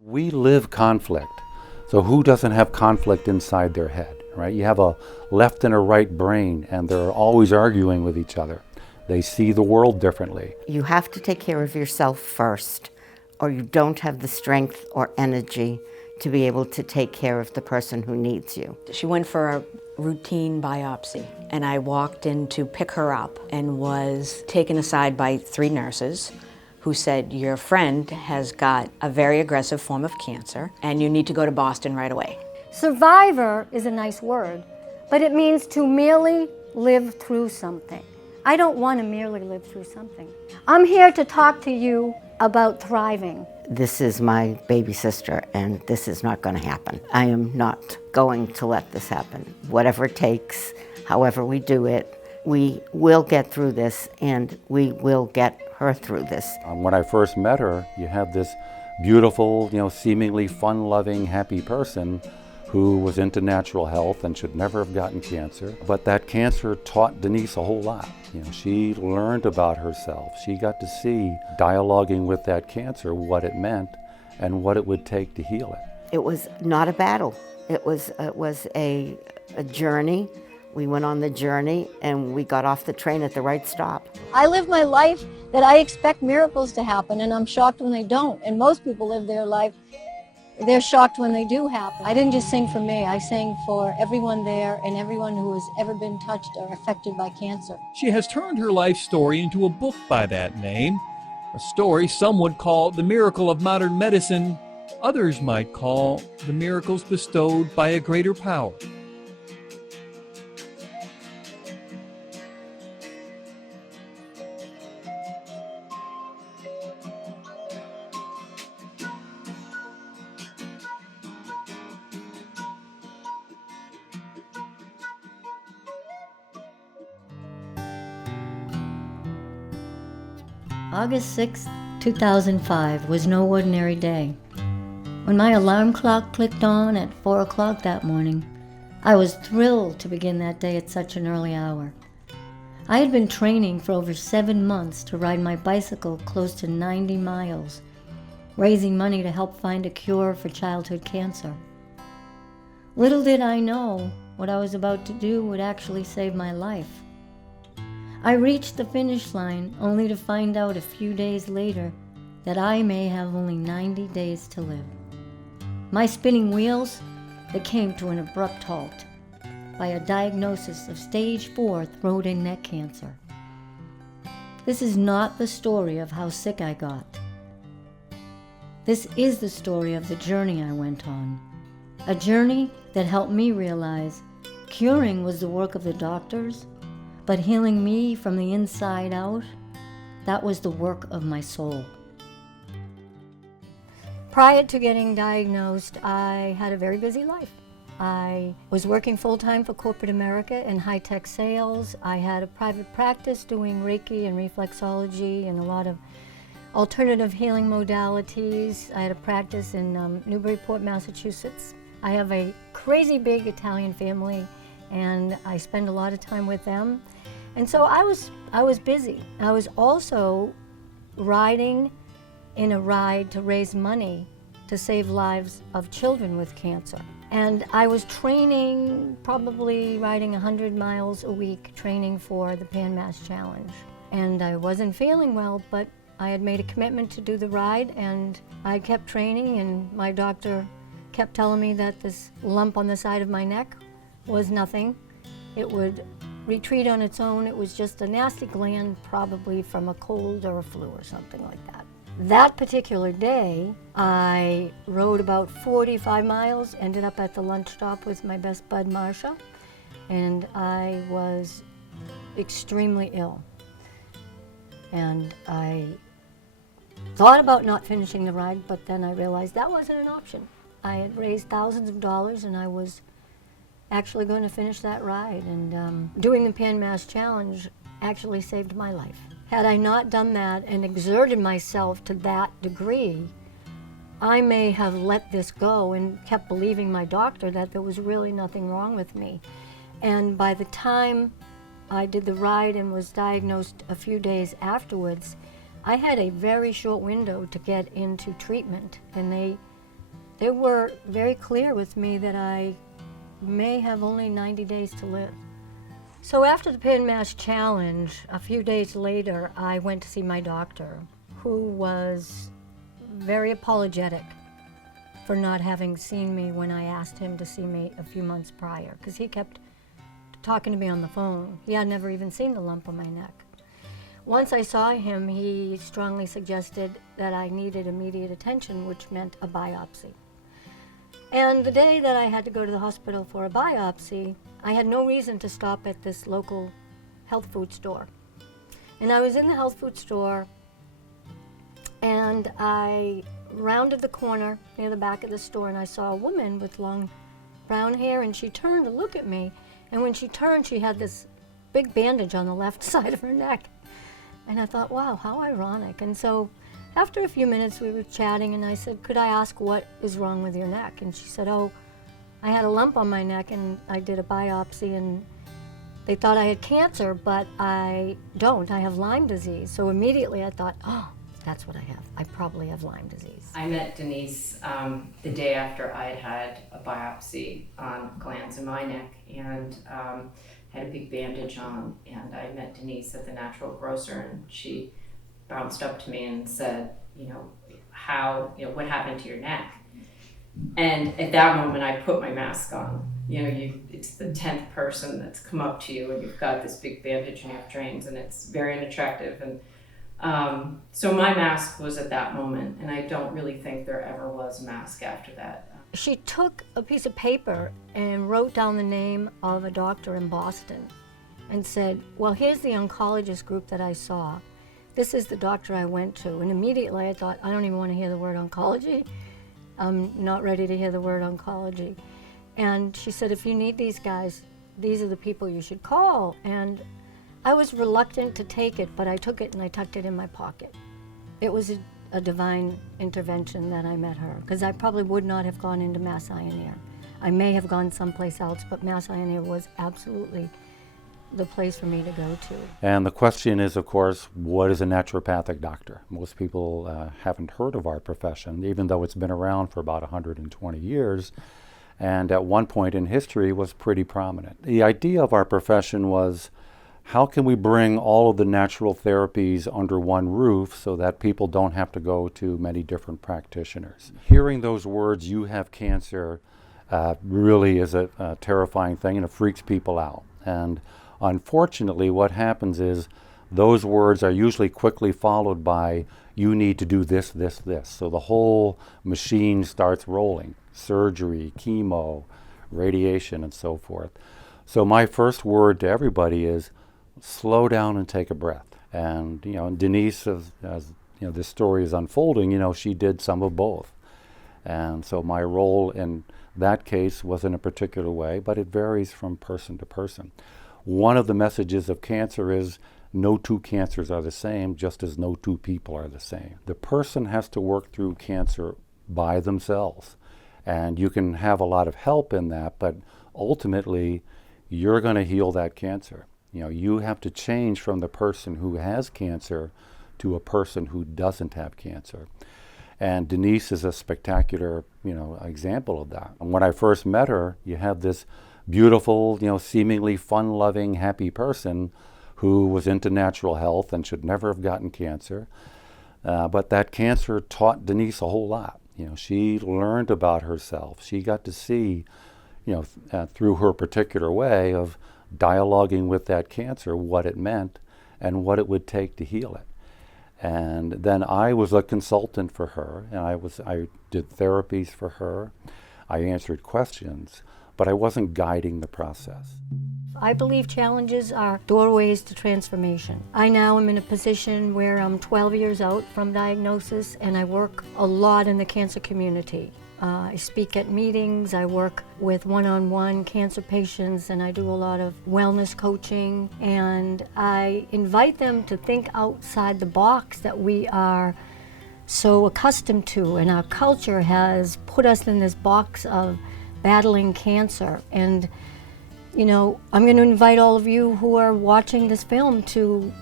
We live conflict. So who doesn't have conflict inside their head, right? You have a left and a right brain, and they're always arguing with each other. They see the world differently. You have to take care of yourself first, or you don't have the strength or energy to be able to take care of the person who needs you. She went for a routine biopsy, and I walked in to pick her up and was taken aside by 3 nurses who said, your friend has got a very aggressive form of cancer and you need to go to Boston right away. Survivor is a nice word, but it means to merely live through something. I don't want to merely live through something. I'm here to talk to you about thriving. This is my baby sister, and this is not going to happen. I am not going to let this happen. Whatever it takes, however we do it, we will get through this, and we will get her through this. When I first met her, you have this beautiful, seemingly fun-loving, happy person who was into natural health and should never have gotten cancer. But that cancer taught Denise a whole lot. She learned about herself. She got to see, dialoguing with that cancer, what it meant and what it would take to heal it. It was not a battle. It was a journey. We went on the journey and we got off the train at the right stop. I live my life that I expect miracles to happen, and I'm shocked when they don't. And most people live their life, they're shocked when they do happen. I didn't just sing for me, I sang for everyone there and everyone who has ever been touched or affected by cancer. She has turned her life story into a book by that name, a story some would call the miracle of modern medicine, others might call the miracles bestowed by a greater power. August 6, 2005 was no ordinary day. When my alarm clock clicked on at 4 o'clock that morning, I was thrilled to begin that day at such an early hour. I had been training for over 7 months to ride my bicycle close to 90 miles, raising money to help find a cure for childhood cancer. Little did I know what I was about to do would actually save my life. I reached the finish line only to find out a few days later that I may have only 90 days to live. My spinning wheels, they came to an abrupt halt by a diagnosis of stage 4 throat and neck cancer. This is not the story of how sick I got. This is the story of the journey I went on, a journey that helped me realize curing was the work of the doctors, but healing me from the inside out, that was the work of my soul. Prior to getting diagnosed, I had a very busy life. I was working full-time for corporate America in high-tech sales. I had a private practice doing Reiki and reflexology and a lot of alternative healing modalities. I had a practice in Newburyport, Massachusetts. I have a crazy big Italian family, and I spend a lot of time with them. And so I was busy. I was also riding in a ride to raise money to save lives of children with cancer. And I was training, probably riding 100 miles a week, training for the Pan Mass Challenge. And I wasn't feeling well, but I had made a commitment to do the ride, and I kept training, and my doctor kept telling me that this lump on the side of my neck was nothing. It would retreat on its own. It was just a nasty gland, probably from a cold or a flu or something like that. That particular day, I rode about 45 miles, ended up at the lunch stop with my best bud, Marcia, and I was extremely ill. And I thought about not finishing the ride, but then I realized that wasn't an option. I had raised thousands of dollars, and I was actually going to finish that ride, and doing the Pan Mass Challenge actually saved my life. Had I not done that and exerted myself to that degree, I may have let this go and kept believing my doctor that there was really nothing wrong with me. And by the time I did the ride and was diagnosed a few days afterwards, I had a very short window to get into treatment, and they they were very clear with me that I may have only 90 days to live. So after the Pin Mash Challenge, a few days later, I went to see my doctor, who was very apologetic for not having seen me when I asked him to see me a few months prior, because he kept talking to me on the phone. He had never even seen the lump on my neck. Once I saw him, he strongly suggested that I needed immediate attention, which meant a biopsy. And the day that I had to go to the hospital for a biopsy, I had no reason to stop at this local health food store. And I was in the health food store, and I rounded the corner near the back of the store, and I saw a woman with long brown hair, and she turned to look at me. And when she turned, she had this big bandage on the left side of her neck. And I thought, wow, how ironic. And so after a few minutes, we were chatting, and I said, could I ask what is wrong with your neck? And she said, oh, I had a lump on my neck, and I did a biopsy, and they thought I had cancer, but I don't. I have Lyme disease. So immediately I thought, oh, that's what I have. I probably have Lyme disease. I met Denise the day after I had a biopsy on glands in my neck, and had a big bandage on, and I met Denise at the natural grocer, and she bounced up to me and said, what happened to your neck? And at that moment I put my mask on. It's the 10th person that's come up to you, and you've got this big bandage and you have drains, and it's very unattractive. And so my mask was at that moment, and I don't really think there ever was a mask after that. She took a piece of paper and wrote down the name of a doctor in Boston and said, well, here's the oncologist group that I saw. This is the doctor I went to. And immediately I thought, I don't even want to hear the word oncology. I'm not ready to hear the word oncology. And she said, if you need these guys, these are the people you should call. And I was reluctant to take it, but I took it and I tucked it in my pocket. It was a divine intervention that I met her, because I probably would not have gone into Mass Eye and Ear. I may have gone someplace else, but Mass Eye and Ear was absolutely the place for me to go to. And the question is, of course, what is a naturopathic doctor? Most people haven't heard of our profession, even though it's been around for about 120 years, and at one point in history was pretty prominent. The idea of our profession was, how can we bring all of the natural therapies under one roof so that people don't have to go to many different practitioners? Hearing those words, you have cancer, really is a terrifying thing, and it freaks people out. And unfortunately, what happens is those words are usually quickly followed by, you need to do this, this, this. So the whole machine starts rolling: surgery, chemo, radiation, and so forth. So my first word to everybody is, slow down and take a breath. And Denise, as this story is unfolding, she did some of both. And so my role in that case was in a particular way, but it varies from person to person. One of the messages of cancer is, no two cancers are the same, just as no two people are the same. The person has to work through cancer by themselves. And you can have a lot of help in that, but ultimately, you're going to heal that cancer. You have to change from the person who has cancer to a person who doesn't have cancer. And Denise is a spectacular, example of that. And when I first met her, you have this beautiful, seemingly fun-loving, happy person who was into natural health and should never have gotten cancer. But that cancer taught Denise a whole lot. She learned about herself. She got to see, through her particular way of dialoguing with that cancer, what it meant and what it would take to heal it. And then I was a consultant for her, and I did therapies for her. I answered questions, but I wasn't guiding the process. I believe challenges are doorways to transformation. I now am in a position where I'm 12 years out from diagnosis, and I work a lot in the cancer community. I speak at meetings, I work with one-on-one cancer patients, and I do a lot of wellness coaching, and I invite them to think outside the box that we are so accustomed to, and our culture has put us in this box of battling cancer. And I'm going to invite all of you who are watching this film to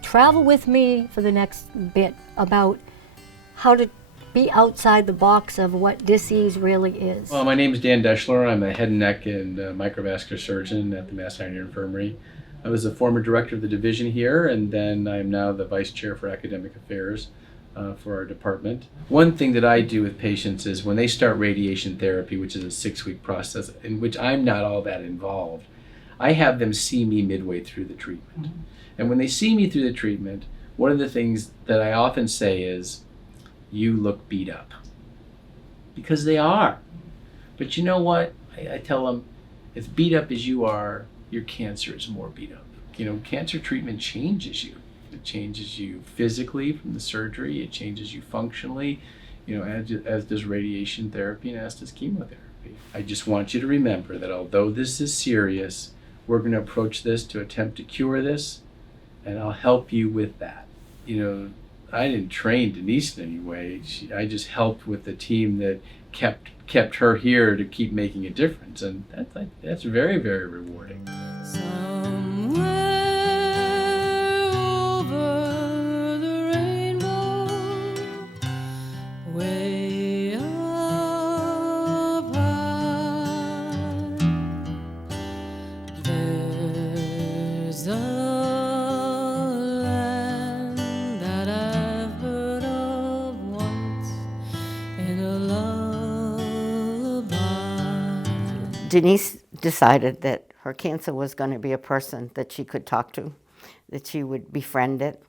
travel with me for the next bit about how to be outside the box of what disease really is. Well, my name is Dan Deschler. I'm a head and neck and microvascular surgeon at the Mass Eye and Ear Infirmary. I was the former director of the division here, and then I'm now the vice chair for academic affairs for our department. One thing that I do with patients is when they start radiation therapy, which is a 6-week process in which I'm not all that involved, I have them see me midway through the treatment. And when they see me through the treatment, one of the things that I often say is, "You look beat up." Because they are. But you know what? I tell them, as beat up as you are, your cancer is more beat up. You know, cancer treatment changes you. It changes you physically from the surgery. It changes you functionally, you know, as does radiation therapy and as does chemotherapy. I just want you to remember that although this is serious, we're going to approach this to attempt to cure this, and I'll help you with that. You know, I didn't train Denise in any way. I just helped with the team that kept her here to keep making a difference, and that's very, very rewarding. Somewhere over the rainbow, way up high, there's a land that I've heard of once in a lullaby. Denise decided that her cancer was going to be a person that she could talk to, that she would befriend it,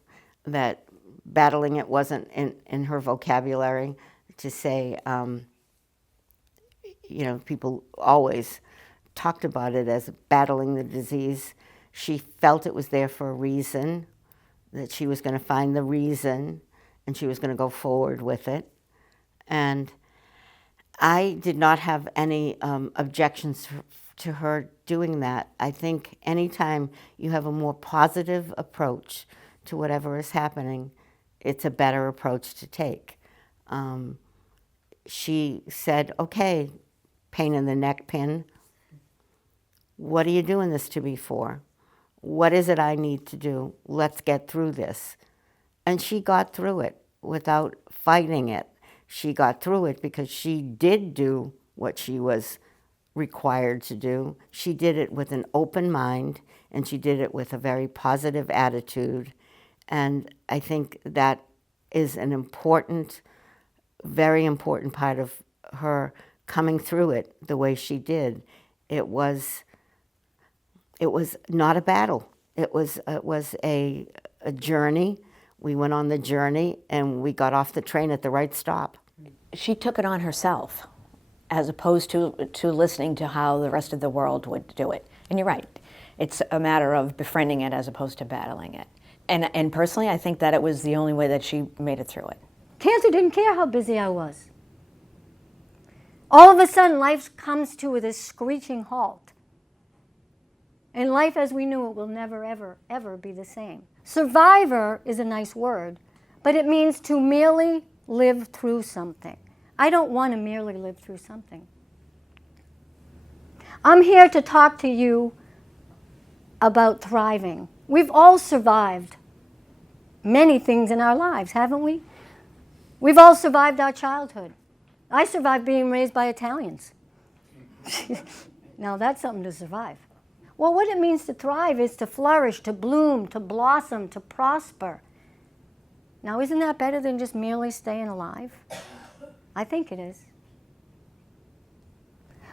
that battling it wasn't in her vocabulary to say, you know, people always talked about it as battling the disease. She felt it was there for a reason, that she was going to find the reason, and she was going to go forward with it. And I did not have any objections to her doing that. I think anytime you have a more positive approach to whatever is happening, it's a better approach to take. She said, "Okay, pain in the neck pin, what are you doing this to me for? What is it I need to do? Let's get through this." And she got through it without fighting it. She got through it because she did do what she was required to do. She did it with an open mind, and she did it with a very positive attitude. And I think that is an important, very important part of her coming through it the way she did. It was not a battle. It was a journey. We went on the journey, and we got off the train at the right stop. She took it on herself, as opposed to listening to how the rest of the world would do it. And you're right. It's a matter of befriending it as opposed to battling it. And personally, I think that it was the only way that she made it through it. Cancer didn't care how busy I was. All of a sudden, life comes to this screeching halt. And life as we knew it will never, ever, ever be the same. Survivor is a nice word, but it means to merely live through something. I don't want to merely live through something. I'm here to talk to you about thriving. We've all survived many things in our lives, haven't we? We've all survived our childhood. I survived being raised by Italians. Now that's something to survive. Well, what it means to thrive is to flourish, to bloom, to blossom, to prosper. Now, isn't that better than just merely staying alive? I think it is.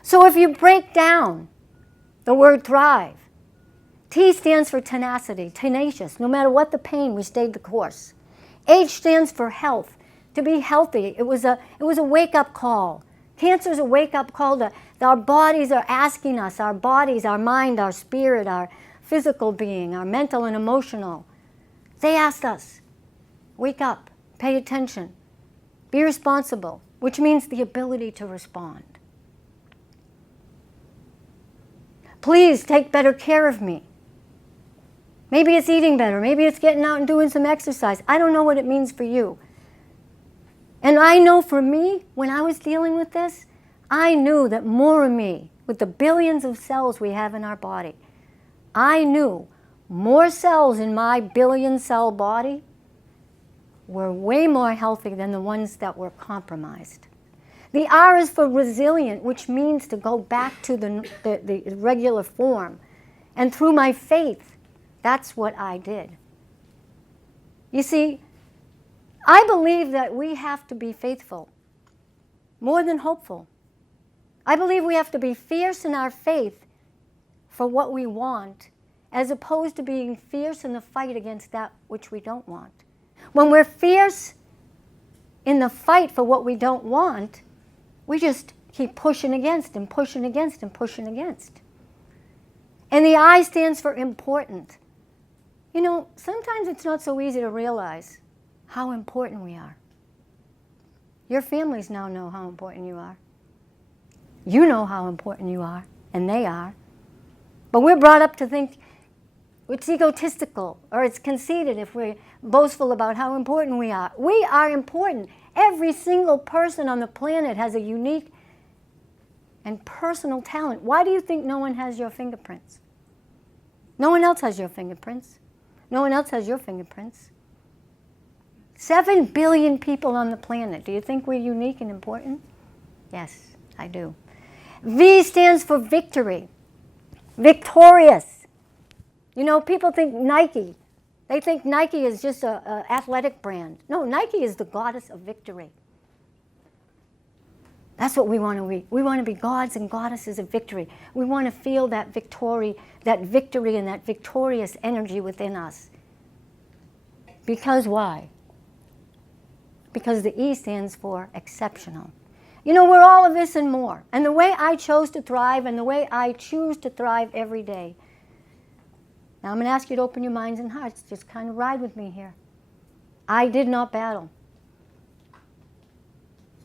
So if you break down the word thrive, T stands for tenacity, tenacious. No matter what the pain, we stayed the course. H stands for health, to be healthy. It was a wake-up call. Cancer is a wake-up call that our bodies are asking us, our bodies, our mind, our spirit, our physical being, our mental and emotional. They asked us, wake up, pay attention, be responsible, which means the ability to respond. Please take better care of me. Maybe it's eating better, maybe it's getting out and doing some exercise. I don't know what it means for you. And I know for me, when I was dealing with this, I knew that more of me, with the billions of cells we have in our body, I knew more cells in my billion-cell body were way more healthy than the ones that were compromised. The R is for resilient, which means to go back to the regular form. And through my faith, that's what I did. You see, I believe that we have to be faithful, more than hopeful. I believe we have to be fierce in our faith for what we want, as opposed to being fierce in the fight against that which we don't want. When we're fierce in the fight for what we don't want, we just keep pushing against and pushing against and pushing against. And the I stands for important. You know, sometimes it's not so easy to realize how important we are. Your families now know how important you are. You know how important you are, and they are. But we're brought up to think it's egotistical or it's conceited if we're boastful about how important we are. We are important. Every single person on the planet has a unique and personal talent. Why do you think no one has your fingerprints? No one else has your fingerprints. No one else has your fingerprints. 7 billion people on the planet. Do you think we're unique and important? Yes, I do. V stands for victory. Victorious. You know, people think Nike. They think Nike is just an athletic brand. No, Nike is the goddess of victory. That's what we want to be. We want to be gods and goddesses of victory. We want to feel that victory and that victorious energy within us. Because why? Because the E stands for exceptional. You know, we're all of this and more. And the way I chose to thrive and the way I choose to thrive every day. Now I'm going to ask you to open your minds and hearts. Just kind of ride with me here. I did not battle.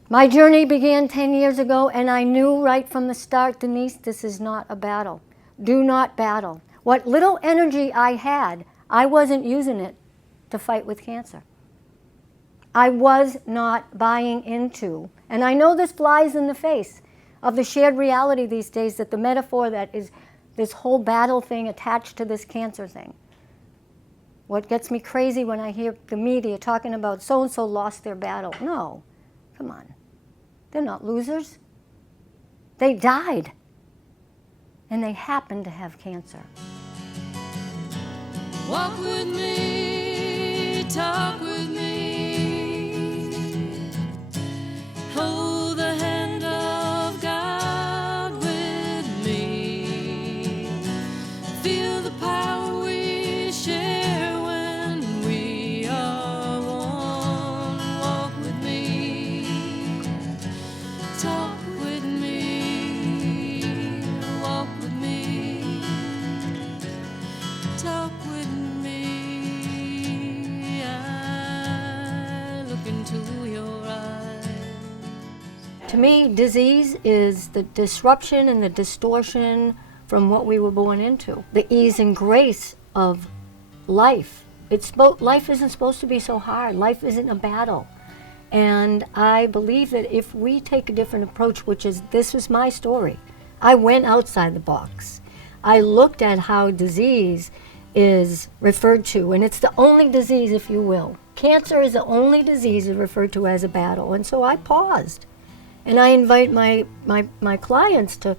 My journey began 10 years ago, and I knew right from the start, Denise, this is not a battle. Do not battle. What little energy I had, I wasn't using it to fight with cancer. I was not buying into, and I know this flies in the face of the shared reality these days, that the metaphor that is this whole battle thing attached to this cancer thing. What gets me crazy when I hear the media talking about so-and-so lost their battle. No, come on. They're not losers. They died, and they happened to have cancer. Walk with me, talk with me, hold the hand of God with me, feel the power we share when we are one. Walk with me, talk with me, walk with me, talk with me. I look into your eyes. To me, disease is the disruption and the distortion from what we were born into. The ease and grace of life. Life isn't supposed to be so hard. Life isn't a battle. And I believe that if we take a different approach, this was my story. I went outside the box. I looked at how disease is referred to, and it's the only disease, if you will. Cancer is the only disease referred to as a battle. And so I paused. And I invite my clients to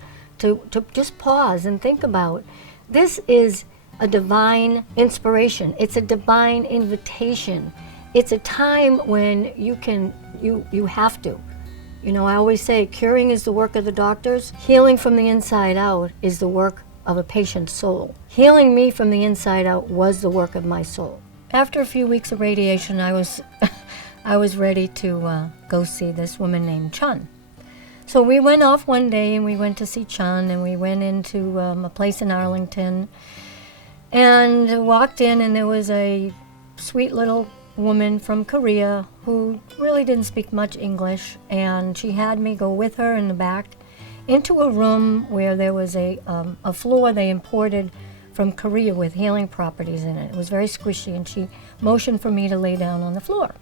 just pause and think about, this is a divine inspiration. It's a divine invitation. It's a time when you have to. You know, I always say curing is the work of the doctors. Healing from the inside out is the work of a patient's soul. Healing me from the inside out was the work of my soul. After a few weeks of radiation, I was ready to go see this woman named Chun. So we went off one day and we went to see Chun, and we went into a place in Arlington and walked in, and there was a sweet little woman from Korea who really didn't speak much English, and she had me go with her in the back into a room where there was a floor they imported from Korea with healing properties in it. It was very squishy, and she motioned for me to lay down on the floor,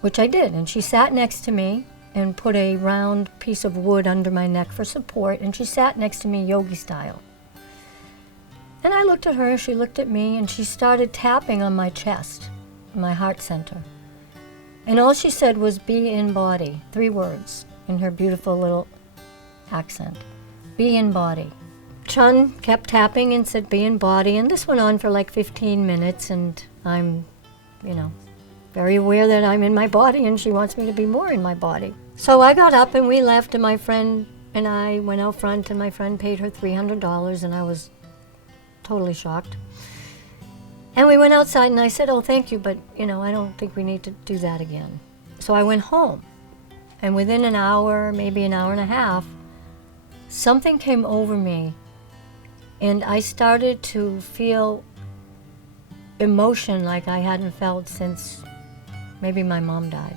which I did. And she sat next to me and put a round piece of wood under my neck for support, and she sat next to me yogi style. And I looked at her, she looked at me, and she started tapping on my chest. my heart center. And all she said was, be in body, 3 words in her beautiful little accent. Be in body. Chun kept tapping and said, be in body, and this went on for like 15 minutes, and I'm, very aware that I'm in my body, and she wants me to be more in my body. So I got up and we left, and my friend and I went out front, and my friend paid her $300, and I was totally shocked. And we went outside, and I said, oh, thank you, but, I don't think we need to do that again. So I went home, and within an hour, maybe an hour and a half, something came over me, and I started to feel emotion like I hadn't felt since maybe my mom died.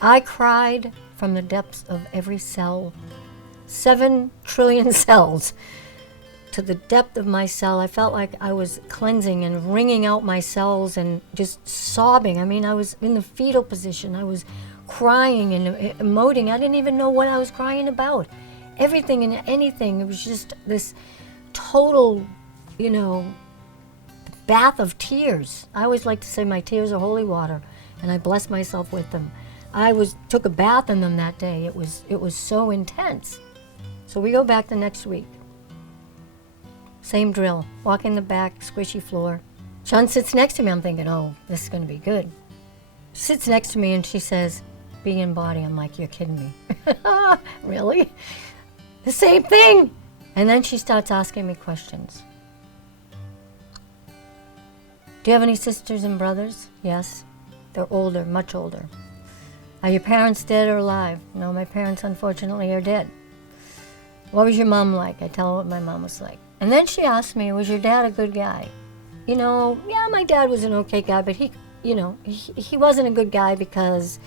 I cried from the depths of every cell, 7 trillion cells, to the depth of my cell. I felt like I was cleansing and wringing out my cells and just sobbing. I mean, I was in the fetal position. I was crying and emoting. I didn't even know what I was crying about. Everything and anything. It was just this total, bath of tears. I always like to say my tears are holy water, and I bless myself with them. I took a bath in them that day. It was so intense. So we go back the next week. Same drill. Walk in the back, squishy floor. Chun sits next to me. I'm thinking, oh, this is going to be good. She sits next to me and she says, be in body. I'm like, you're kidding me. Really? The same thing. And then she starts asking me questions. Do you have any sisters and brothers? Yes. They're older, much older. Are your parents dead or alive? No, my parents unfortunately are dead. What was your mom like? I tell her what my mom was like. And then she asked me, was your dad a good guy? Yeah, my dad was an okay guy, but he wasn't a good guy because,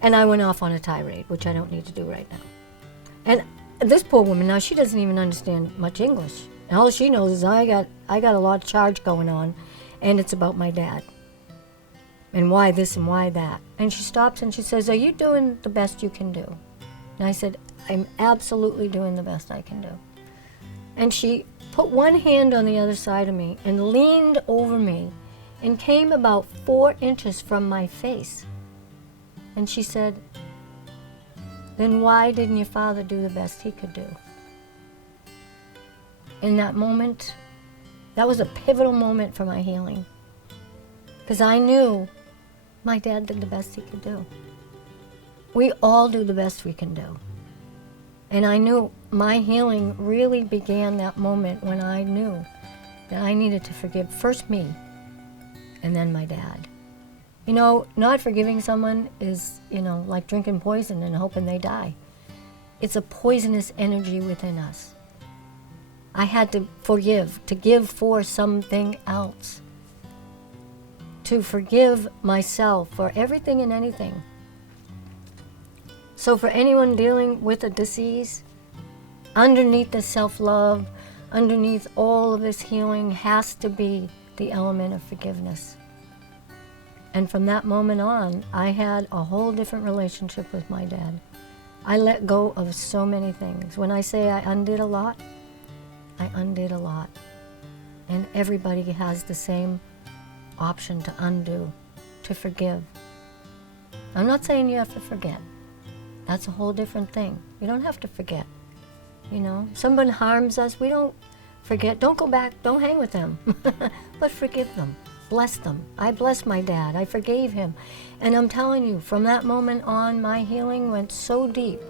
and I went off on a tirade, which I don't need to do right now. And this poor woman, now she doesn't even understand much English. And all she knows is I got a lot of charge going on, and it's about my dad. And why this and why that. And she stops and she says, are you doing the best you can do? And I said, I'm absolutely doing the best I can do. And she put one hand on the other side of me and leaned over me and came about 4 inches from my face. And she said, then why didn't your father do the best he could do? In that moment, that was a pivotal moment for my healing. Because I knew my dad did the best he could do. We all do the best we can do. And I knew my healing really began that moment when I knew that I needed to forgive first me and then my dad. Not forgiving someone is, like drinking poison and hoping they die. It's a poisonous energy within us. I had to forgive, to give for something else. To forgive myself for everything and anything. So for anyone dealing with a disease, underneath the self-love, underneath all of this healing has to be the element of forgiveness. And from that moment on, I had a whole different relationship with my dad. I let go of so many things. When I say I undid a lot, I undid a lot. And everybody has the same option to undo, to forgive. I'm not saying you have to forget. That's a whole different thing. You don't have to forget. Someone harms us, we don't forget. Don't go back, don't hang with them. But forgive them, bless them. I blessed my dad, I forgave him. And I'm telling you, from that moment on, my healing went so deep.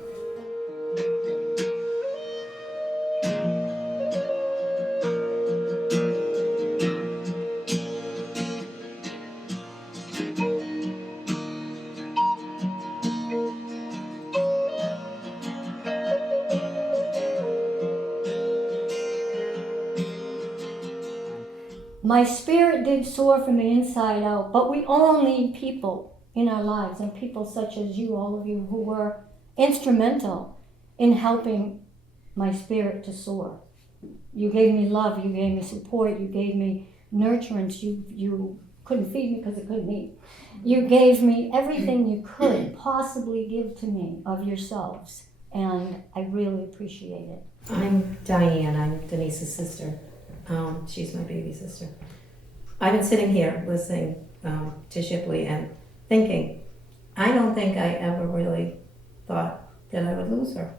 My spirit did soar from the inside out, but we all need people in our lives, and people such as you, all of you, who were instrumental in helping my spirit to soar. You gave me love, you gave me support, you gave me nurturance, you couldn't feed me because I couldn't eat. You gave me everything you could possibly give to me of yourselves, and I really appreciate it. I'm Diane, I'm Denise's sister. She's my baby sister. I've been sitting here listening to Shipley and thinking, I don't think I ever really thought that I would lose her.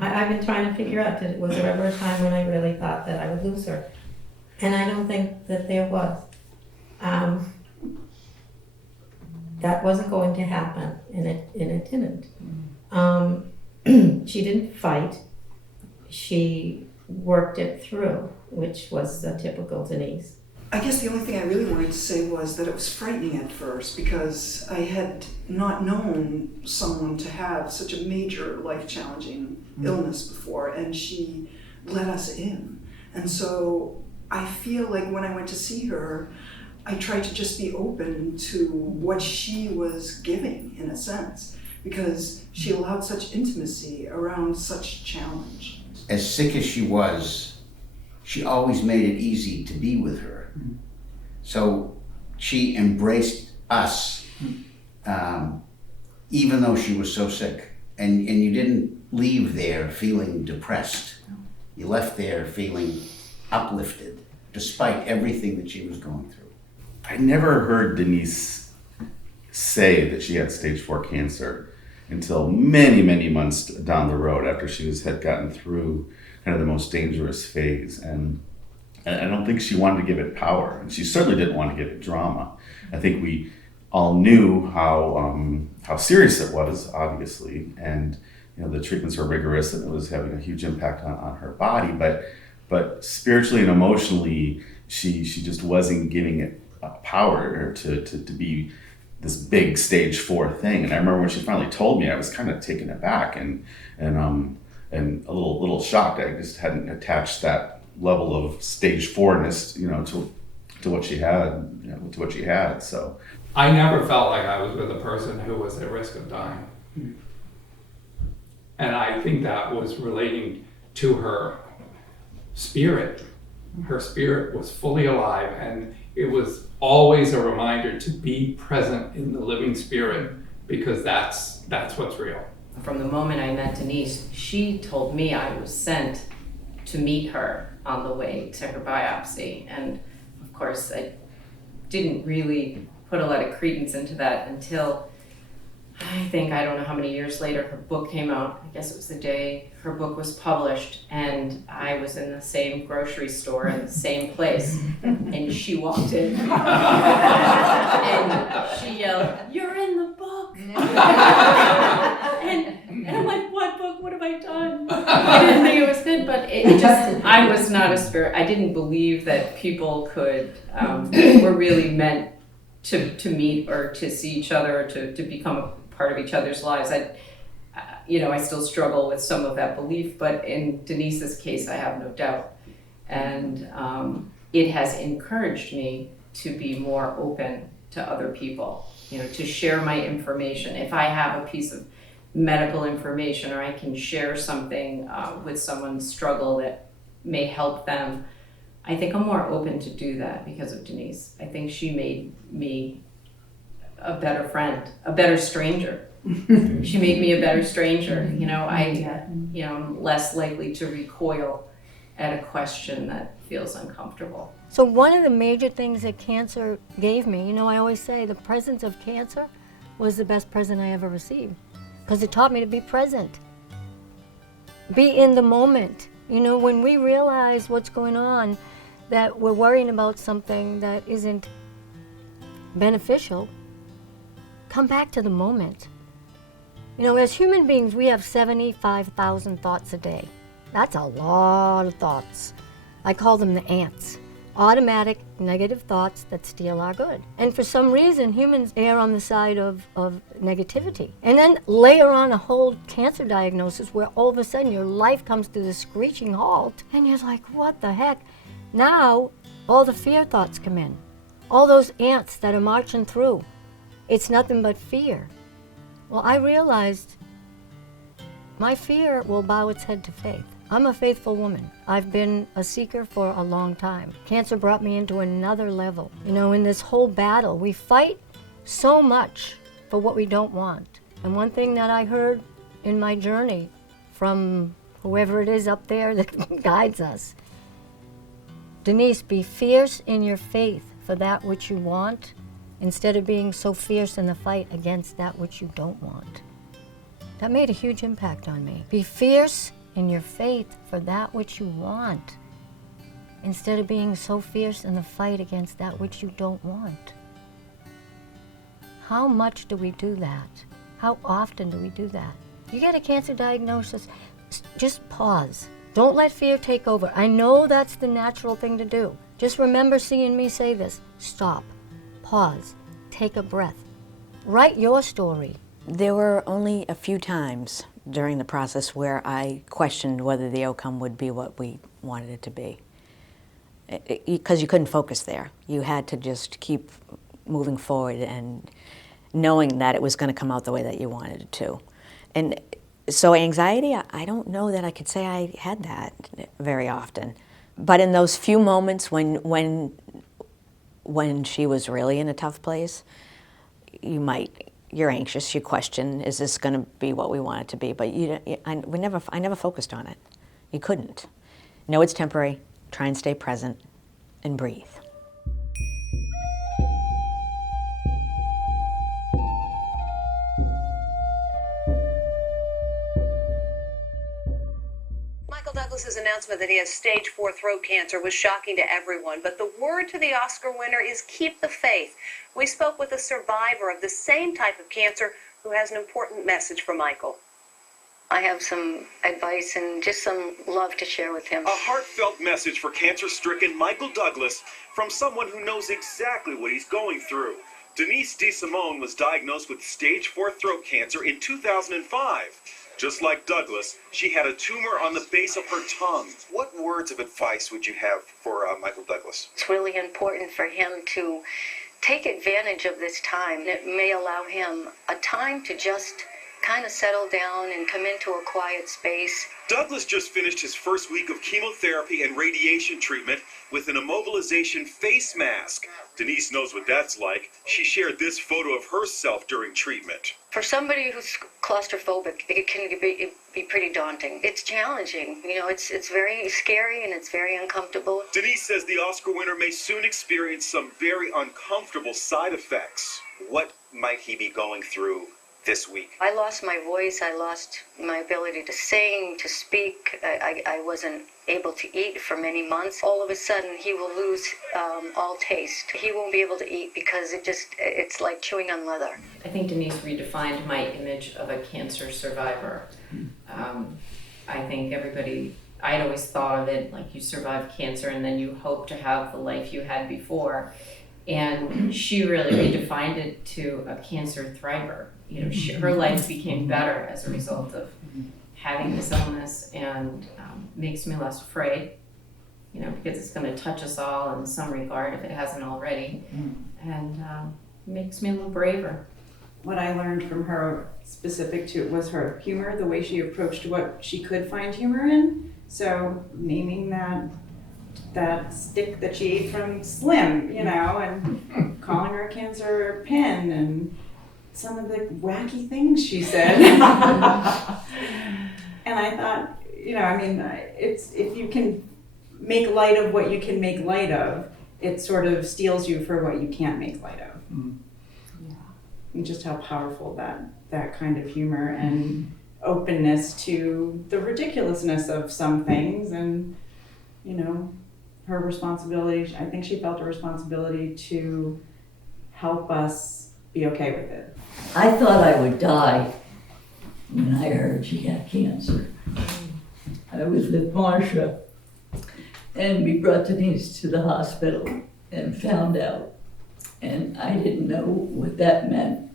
I've been trying to figure out, was there ever a time when I really thought that I would lose her? And I don't think that there was. That wasn't going to happen, and it didn't. She didn't fight. She worked it through, which was the typical Denise. I guess the only thing I really wanted to say was that it was frightening at first because I had not known someone to have such a major life-challenging illness before, and she let us in. And so I feel like when I went to see her, I tried to just be open to what she was giving, in a sense, because she allowed such intimacy around such challenge. As sick as she was, she always made it easy to be with her. So she embraced us, even though she was so sick. And you didn't leave there feeling depressed. You left there feeling uplifted, despite everything that she was going through. I never heard Denise say that she had stage 4 cancer until many, many months down the road after she had gotten through kind of the most dangerous phase. And I don't think she wanted to give it power, and she certainly didn't want to give it drama. I think we all knew how serious it was, obviously, and the treatments were rigorous and it was having a huge impact on her body. But spiritually and emotionally, she just wasn't giving it power to be this big stage 4 thing. And I remember when she finally told me, I was kind of taken aback and a little shocked. I just hadn't attached that level of stage 4-ness, to what she had, So I never felt like I was with a person who was at risk of dying. And I think that was relating to her spirit. Her spirit was fully alive, and it was always a reminder to be present in the living spirit, because that's what's real. From the moment I met Denise, she told me I was sent to meet her on the way to her biopsy. And of course, I didn't really put a lot of credence into that until I don't know how many years later, her book came out. I guess it was the day her book was published, and I was in the same grocery store in the same place, and she walked in and she yelled, "You're in the book!" and I'm like, "What book? What have I done?" I didn't think it was good, but I was not a spirit. I didn't believe that people were really meant to meet or to see each other, or to become a part of each other's lives. I still struggle with some of that belief, but in Denise's case, I have no doubt. And it has encouraged me to be more open to other people, to share my information. If I have a piece of medical information, or I can share something with someone's struggle that may help them, I think I'm more open to do that because of Denise. I think she made me a better friend, a better stranger. She made me a better stranger. I'm less likely to recoil at a question that feels uncomfortable. So one of the major things that cancer gave me, I always say the presence of cancer was the best present I ever received, because it taught me to be present, be in the moment. When we realize what's going on, that we're worrying about something that isn't beneficial, come back to the moment. As human beings, we have 75,000 thoughts a day. That's a lot of thoughts. I call them the ants. Automatic negative thoughts that steal our good. And for some reason, humans err on the side of negativity. And then layer on a whole cancer diagnosis where all of a sudden your life comes to the screeching halt, and you're like, what the heck? Now, all the fear thoughts come in. All those ants that are marching through. It's nothing but fear. Well, I realized my fear will bow its head to faith. I'm a faithful woman. I've been a seeker for a long time. Cancer brought me into another level. In this whole battle, we fight so much for what we don't want. And one thing that I heard in my journey from whoever it is up there that guides us, Denise, be fierce in your faith for that which you want instead of being so fierce in the fight against that which you don't want. That made a huge impact on me. Be fierce in your faith for that which you want instead of being so fierce in the fight against that which you don't want. How much do we do that? How often do we do that? You get a cancer diagnosis, just pause. Don't let fear take over. I know that's the natural thing to do. Just remember seeing me say this. Stop, pause, take a breath. Write your story. There were only a few times during the process where I questioned whether the outcome would be what we wanted it to be. Because you couldn't focus there. You had to just keep moving forward and knowing that it was going to come out the way that you wanted it to. And so anxiety, I don't know that I could say I had that very often. But in those few moments when she was really in a tough place, you're anxious, you question, is this going to be what we want it to be? But I never focused on it. You couldn't. No, it's temporary. Try and stay present and breathe. Michael Douglas's announcement that he has stage 4 throat cancer was shocking to everyone, but the word to the Oscar winner is keep the faith. We spoke with a survivor of the same type of cancer who has an important message for Michael. I have some advice and just some love to share with him. A heartfelt message for cancer-stricken Michael Douglas from someone who knows exactly what he's going through. Denise DeSimone was diagnosed with stage 4 throat cancer in 2005. Just like Douglas, she had a tumor on the base of her tongue. What words of advice would you have for Michael Douglas? It's really important for him to take advantage of this time. It may allow him a time to just kind of settle down and come into a quiet space. Douglas just finished his first week of chemotherapy and radiation treatment with an immobilization face mask. Denise knows what that's like. She shared this photo of herself during treatment. For somebody who's claustrophobic, it can be pretty daunting. It's challenging. You know, it's very scary and it's very uncomfortable. Denise says the Oscar winner may soon experience some very uncomfortable side effects. What might he be going through this week? I lost my voice. I lost my ability to sing, to speak. I wasn't able to eat for many months. All of a sudden, he will lose all taste. He won't be able to eat because it's like chewing on leather. I think Denise redefined my image of a cancer survivor. I think I'd always thought of it like you survive cancer and then you hope to have the life you had before. And she really redefined it to a cancer thriver. You know, her life became better as a result of having this illness, and makes me less afraid, you know, because it's going to touch us all in some regard if it hasn't already, and makes me a little braver. What I learned from her specific to it was her humor, the way she approached what she could find humor in. So naming that stick that she ate from Slim, you know, and calling her a cancer pin, and some of the wacky things she said. And I thought, you know, I mean, it's if you can make light of what you can make light of, it sort of steels you for what you can't make light of. Yeah. And just how powerful that kind of humor and openness to the ridiculousness of some things, and, you know, her responsibility, I think she felt a responsibility to help us be okay with it. I thought I would die when I heard she had cancer. I was with Marcia, and we brought Denise to the hospital and found out. And I didn't know what that meant,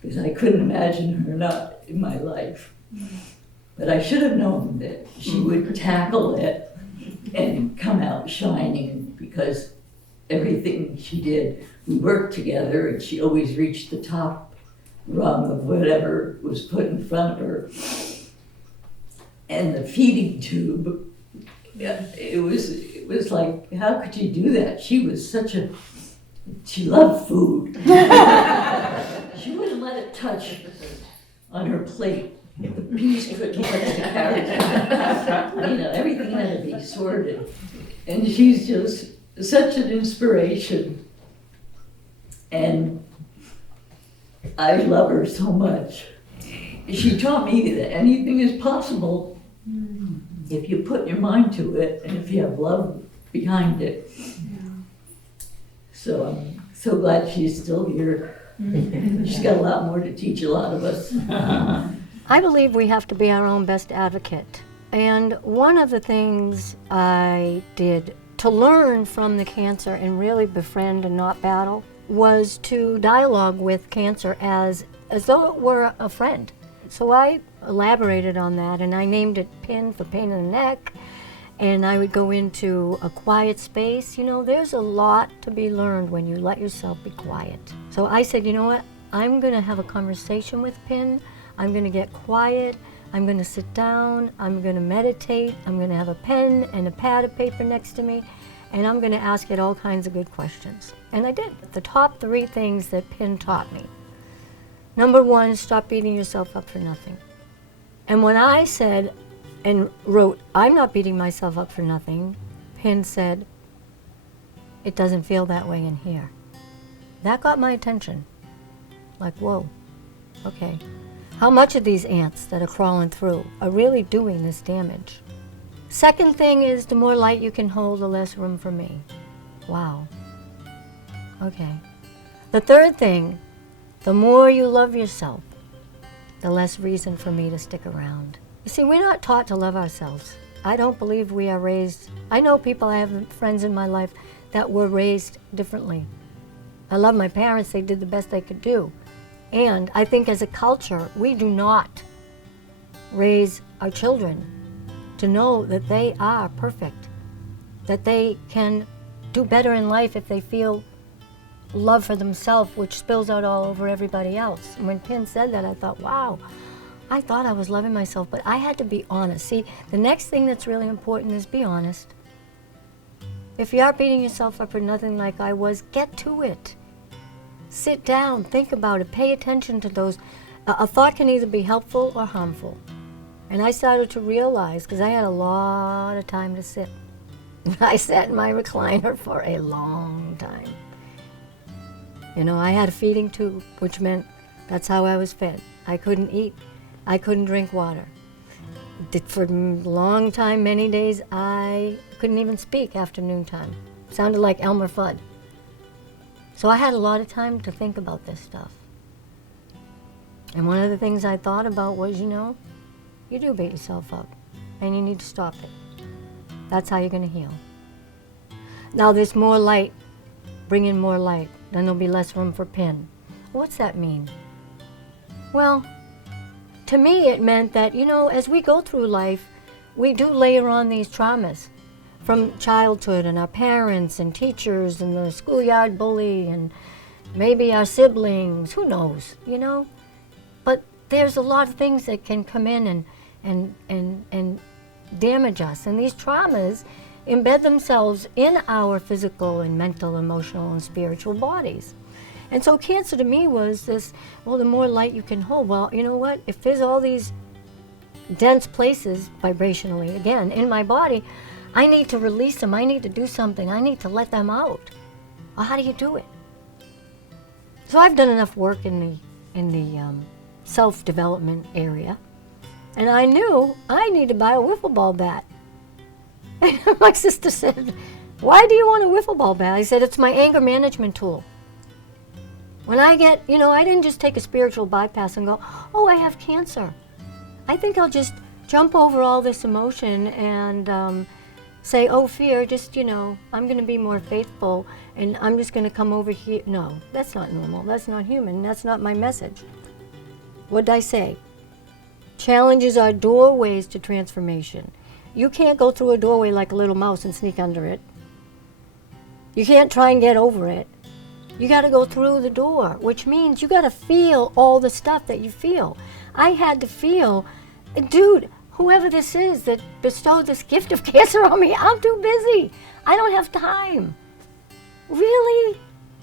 because I couldn't imagine her not in my life. But I should have known that she would tackle it and come out shining, because everything she did, we worked together, and she always reached the top rung of whatever was put in front of her. And the feeding tube, it was like, how could you do that? She was she loved food. She wouldn't let it touch on her plate. The peas couldn't touch the carrots. You know, everything had to be sorted. And she's just such an inspiration. And I love her so much. She taught me that anything is possible if you put your mind to it and if you have love behind it. So I'm so glad she's still here. She's got a lot more to teach a lot of us. I believe we have to be our own best advocate. And one of the things I did to learn from the cancer and really befriend and not battle was to dialogue with cancer as though it were a friend. So I elaborated on that, and I named it PIN for pain in the neck, and I would go into a quiet space. You know, there's a lot to be learned when you let yourself be quiet. So I said, you know what, I'm gonna have a conversation with PIN, I'm gonna get quiet, I'm gonna sit down, I'm gonna meditate, I'm gonna have a pen and a pad of paper next to me, and I'm gonna ask it all kinds of good questions. And I did. The top 3 things that PIN taught me. Number 1, stop beating yourself up for nothing. And when I said and wrote, I'm not beating myself up for nothing, PIN said, it doesn't feel that way in here. That got my attention. Like, whoa, okay. How much of these ants that are crawling through are really doing this damage? Second thing is, the more light you can hold, the less room for me. Wow. Okay. The third thing, the more you love yourself, the less reason for me to stick around. You see, we're not taught to love ourselves. I don't believe we are raised. I know people, I have friends in my life that were raised differently. I love my parents, they did the best they could do. And I think as a culture, we do not raise our children to know that they are perfect, that they can do better in life if they feel love for themselves, which spills out all over everybody else. And when PIN said that, I thought, wow, I thought I was loving myself, but I had to be honest. See, the next thing that's really important is be honest. If you are beating yourself up for nothing like I was, get to it. Sit down, think about it, pay attention to those. A thought can either be helpful or harmful. And I started to realize, because I had a lot of time to sit. I sat in my recliner for a long time. You know, I had a feeding tube, which meant that's how I was fed. I couldn't eat. I couldn't drink water. For a long time, many days, I couldn't even speak after noontime. Sounded like Elmer Fudd. So I had a lot of time to think about this stuff. And one of the things I thought about was, you know, you do beat yourself up, and you need to stop it. That's how you're going to heal. Now there's more light. Bring in more light. Then there'll be less room for PIN. What's that mean? Well, to me it meant that, you know, as we go through life, we do layer on these traumas from childhood and our parents and teachers and the schoolyard bully and maybe our siblings, who knows, you know? But there's a lot of things that can come in and damage us. And these traumas embed themselves in our physical and mental, emotional, and spiritual bodies. And so cancer to me was this, well, the more light you can hold. Well, you know what? If there's all these dense places vibrationally, again, in my body, I need to release them. I need to do something. I need to let them out. Well, how do you do it? So I've done enough work in the self-development area, and I knew I need to buy a wiffle ball bat. And my sister said, why do you want a wiffle ball bat? I said, it's my anger management tool. When I get, you know, I didn't just take a spiritual bypass and go, oh, I have cancer. I think I'll just jump over all this emotion and say, oh, fear, just, you know, I'm going to be more faithful and I'm just going to come over here. No, that's not normal. That's not human. That's not my message. What did I say? Challenges are doorways to transformation. You can't go through a doorway like a little mouse and sneak under it. You can't try and get over it. You got to go through the door, which means you got to feel all the stuff that you feel. I had to feel, dude, whoever this is that bestowed this gift of cancer on me, I'm too busy. I don't have time. Really?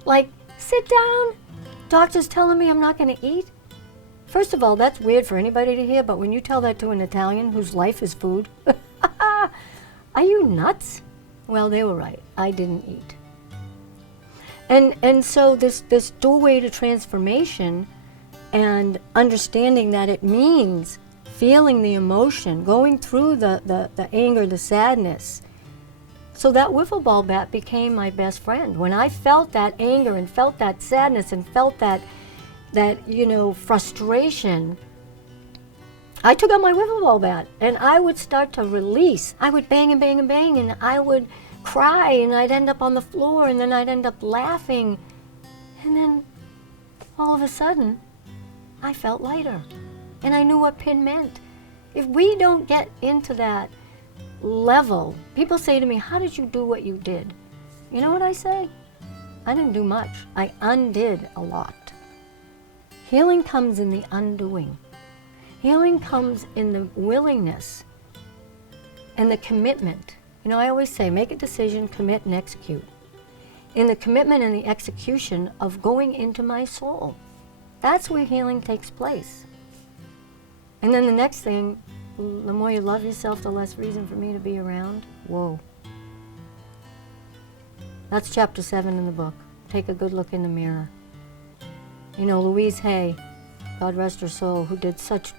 Like, sit down? Doctor's telling me I'm not going to eat? First of all, that's weird for anybody to hear, but when you tell that to an Italian whose life is food, are you nuts? Well, they were right. I didn't eat. And so this doorway to transformation and understanding that it means feeling the emotion, going through the anger, the sadness. So that wiffle ball bat became my best friend. When I felt that anger and felt that sadness and felt that frustration, I took out my wiffle ball bat and I would start to release. I would bang and bang and bang, and I would cry, and I'd end up on the floor, and then I'd end up laughing. And then all of a sudden, I felt lighter. And I knew what PIN meant. If we don't get into that level, people say to me, how did you do what you did? You know what I say? I didn't do much. I undid a lot. Healing comes in the undoing. Healing comes in the willingness and the commitment. You know, I always say, make a decision, commit, and execute. In the commitment and the execution of going into my soul, that's where healing takes place. And then the next thing, the more you love yourself, the less reason for me to be around. Whoa. That's chapter 7 in the book. Take a good look in the mirror. You know, Louise Hay, God rest her soul, who did such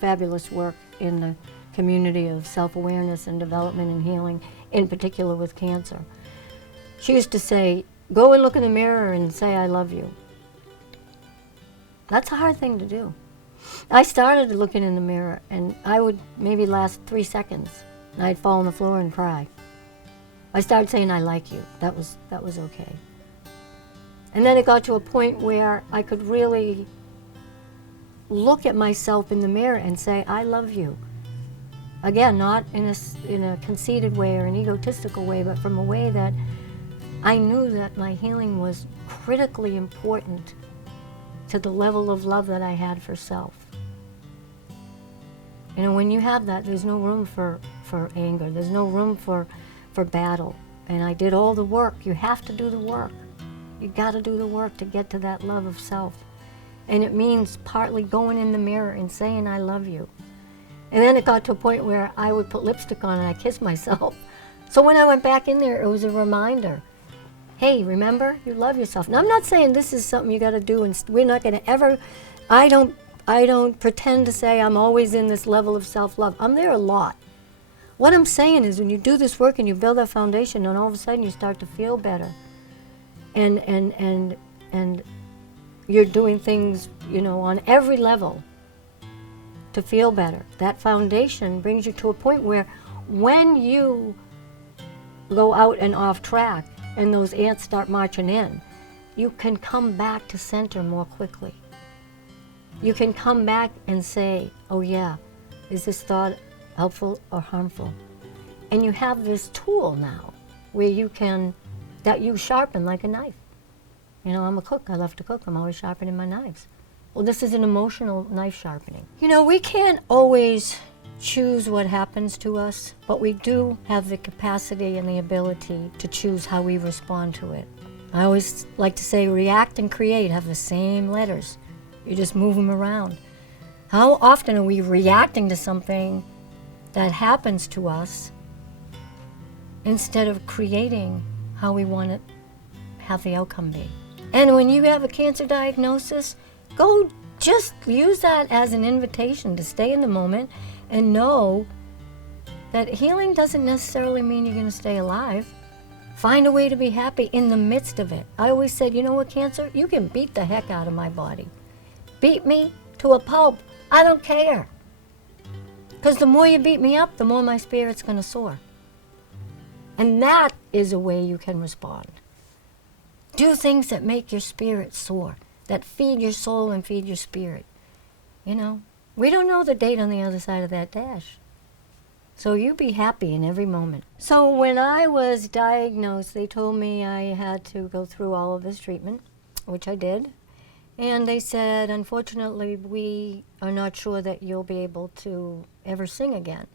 fabulous work in the community of self-awareness and development and healing, in particular with cancer. She used to say, go and look in the mirror and say, I love you. That's a hard thing to do. I started looking in the mirror, and I would maybe last 3 seconds, and I'd fall on the floor and cry. I started saying, I like you. That was okay. And then it got to a point where I could really look at myself in the mirror and say, I love you. Again, not in a conceited way or an egotistical way, but from a way that I knew that my healing was critically important to the level of love that I had for self. You know, when you have that, there's no room for anger. There's no room for battle. And I did all the work. You have to do the work. You got to do the work to get to that love of self. And it means partly going in the mirror and saying, I love you. And then it got to a point where I would put lipstick on and I kissed myself. So when I went back in there, it was a reminder. Hey, remember, you love yourself. Now, I'm not saying this is something you got to do, and we're not going to ever, I don't pretend to say I'm always in this level of self-love. I'm there a lot. What I'm saying is when you do this work and you build that foundation, and all of a sudden you start to feel better. And you're doing things, you know, on every level to feel better. That foundation brings you to a point where when you go out and off track and those ants start marching in, you can come back to center more quickly. You can come back and say, oh yeah, is this thought helpful or harmful? And you have this tool now where you can, that you sharpen like a knife. You know, I'm a cook, I love to cook, I'm always sharpening my knives. Well, this is an emotional knife sharpening. You know, we can't always choose what happens to us, but we do have the capacity and the ability to choose how we respond to it. I always like to say react and create have the same letters. You just move them around. How often are we reacting to something that happens to us instead of creating how we want to have the outcome be? And when you have a cancer diagnosis, go just use that as an invitation to stay in the moment and know that healing doesn't necessarily mean you're going to stay alive. Find a way to be happy in the midst of it. I always said, you know what, cancer? You can beat the heck out of my body. Beat me to a pulp. I don't care. Because the more you beat me up, the more my spirit's going to soar. And that is a way you can respond. Do things that make your spirit soar, that feed your soul and feed your spirit. You know, we don't know the date on the other side of that dash. So you be happy in every moment. So when I was diagnosed, they told me I had to go through all of this treatment, which I did. And they said, unfortunately, we are not sure that you'll be able to ever sing again.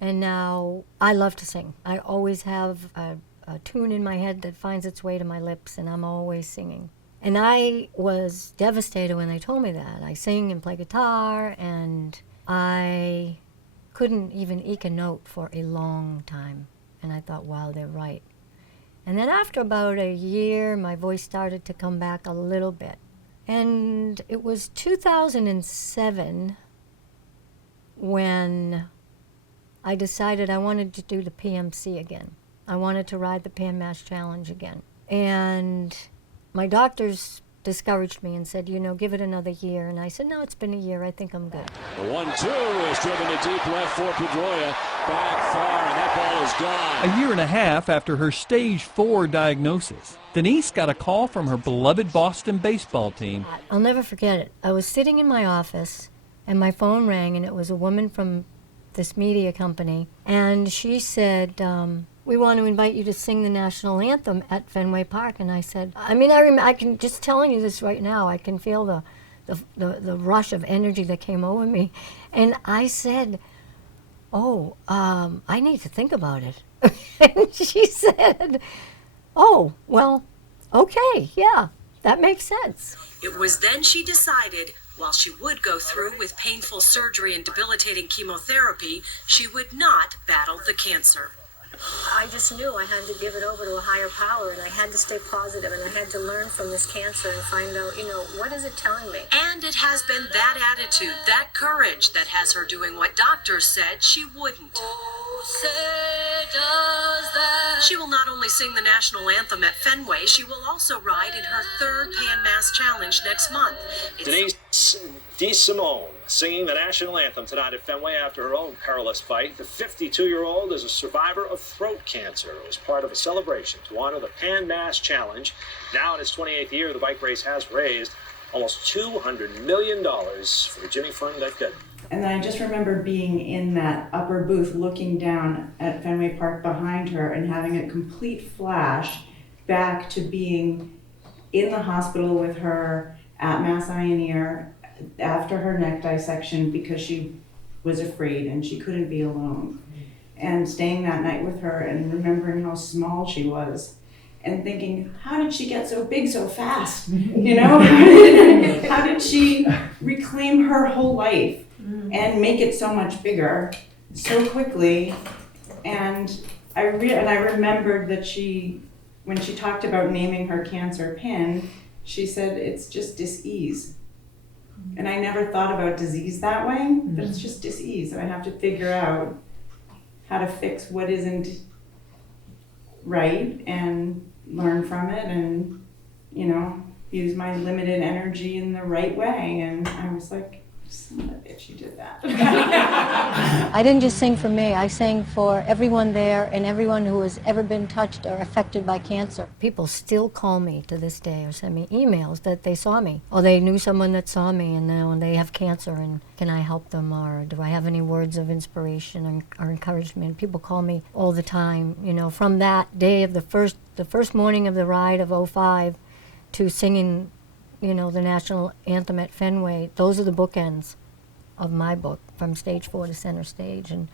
And now, I love to sing. I always have a tune in my head that finds its way to my lips, and I'm always singing. And I was devastated when they told me that. I sing and play guitar, and I couldn't even eke a note for a long time. And I thought, wow, they're right. And then after about a year, my voice started to come back a little bit. And it was 2007 when I decided I wanted to do the PMC again. I wanted to ride the Pan Mass Challenge again. And my doctors discouraged me and said, you know, give it another year. And I said, no, it's been a year. I think I'm good. The 1-2 is driven to deep left for Pedroia. Back far, and that ball is gone. A year and a half after her stage 4 diagnosis, Denise got a call from her beloved Boston baseball team. I'll never forget it. I was sitting in my office, and my phone rang, and it was a woman from this media company. And she said, we want to invite you to sing the National Anthem at Fenway Park. And I said, I can, just telling you this right now, I can feel the rush of energy that came over me. And I said, I need to think about it. And she said, oh, well, okay, yeah, that makes sense. It was then she decided, while she would go through with painful surgery and debilitating chemotherapy, she would not battle the cancer. I just knew I had to give it over to a higher power, and I had to stay positive, and I had to learn from this cancer and find out, what is it telling me? And it has been that attitude, that courage, that has her doing what doctors said she wouldn't. She will not only sing the National Anthem at Fenway, she will also ride in her 3rd Pan Mass Challenge next month. Denise DeSimone singing the National Anthem tonight at Fenway after her own perilous fight. The 52-year-old is a survivor of throat cancer. It was part of a celebration to honor the Pan Mass Challenge. Now in its 28th year, the bike race has raised almost $200 million for the Jimmy Fund That Good. And then I just remember being in that upper booth looking down at Fenway Park behind her and having a complete flash back to being in the hospital with her at Mass Eye and Ear after her neck dissection because she was afraid and she couldn't be alone. And staying that night with her and remembering how small she was and thinking, how did she get so big so fast? How did she reclaim her whole life and make it so much bigger so quickly? And I remembered that when she talked about naming her cancer Pin, she said it's just dis-ease. And I never thought about disease that way, but it's just dis-ease. And I have to figure out how to fix what isn't right and learn from it and, use my limited energy in the right way. And I was like, son of a bitch, you did that. I didn't just sing for me. I sang for everyone there and everyone who has ever been touched or affected by cancer. People still call me to this day or send me emails that they saw me, or they knew someone that saw me and now they have cancer and can I help them, or do I have any words of inspiration or encouragement? People call me all the time, from that day of the first morning of the ride of 05 to singing the National Anthem at Fenway. Those are the bookends of my book, from stage 4 to center stage. And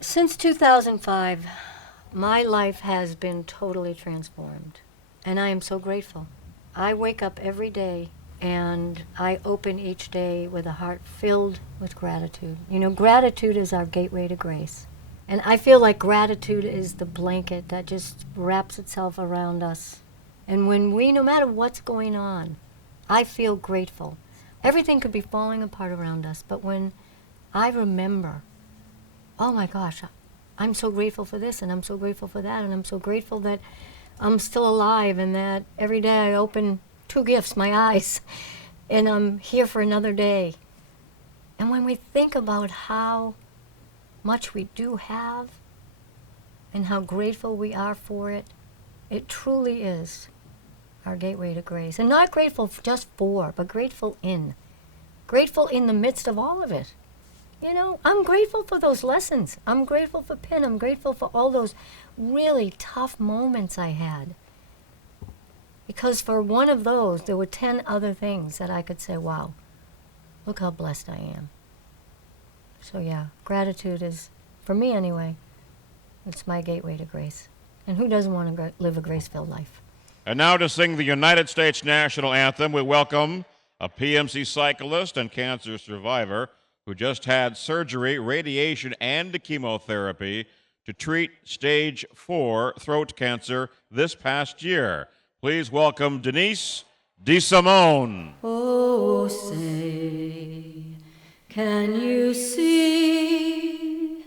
since 2005, my life has been totally transformed, and I am so grateful. I wake up every day and I open each day with a heart filled with gratitude. Gratitude is our gateway to grace. And I feel like gratitude is the blanket that just wraps itself around us. And when no matter what's going on, I feel grateful. Everything could be falling apart around us, but when I remember, oh my gosh, I'm so grateful for this, and I'm so grateful for that, and I'm so grateful that I'm still alive, and that every day I open 2 gifts, my eyes, and I'm here for another day. And when we think about how much we do have, and how grateful we are for it, it truly is our gateway to grace. And not grateful just for, but grateful in. Grateful in the midst of all of it. I'm grateful for those lessons. I'm grateful for Pin. I'm grateful for all those really tough moments I had. Because for one of those, there were 10 other things that I could say, wow, look how blessed I am. So yeah, gratitude is, for me anyway, it's my gateway to grace. And who doesn't want to live a grace-filled life? And now to sing the United States National Anthem, we welcome a PMC cyclist and cancer survivor who just had surgery, radiation, and chemotherapy to treat stage 4 throat cancer this past year. Please welcome Denise DeSimone. Oh, say, can you see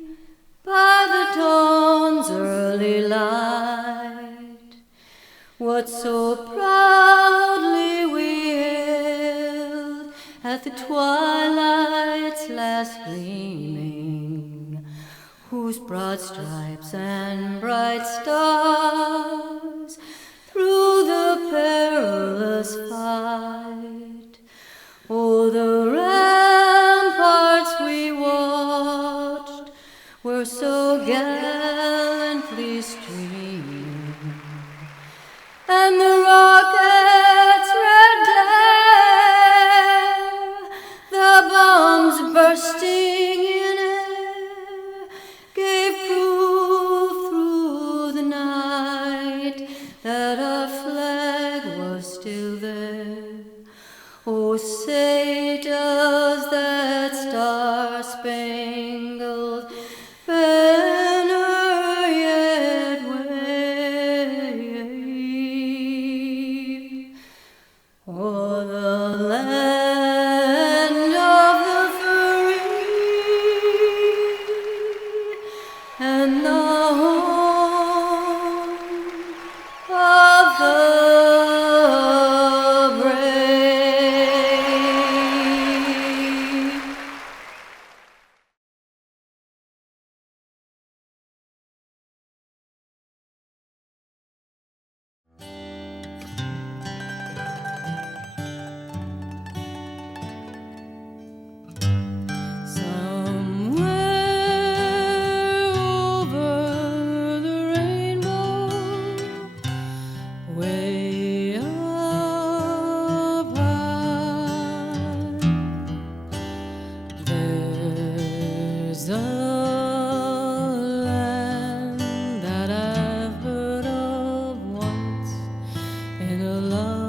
by the dawn's early light what so proudly we hailed at the twilight's last gleaming, whose broad stripes and bright stars through the perilous fight, oh, the ramparts we watched were so gallantly streaming, and the rockets' red glare, the bombs bursting in air, gave proof through the night that our flag was still there. Oh, say does that star-spangled banner yet wave o'er the land of the free and the home of the brave. Somewhere over the rainbow, way up high, there's a land that I've heard of once in a love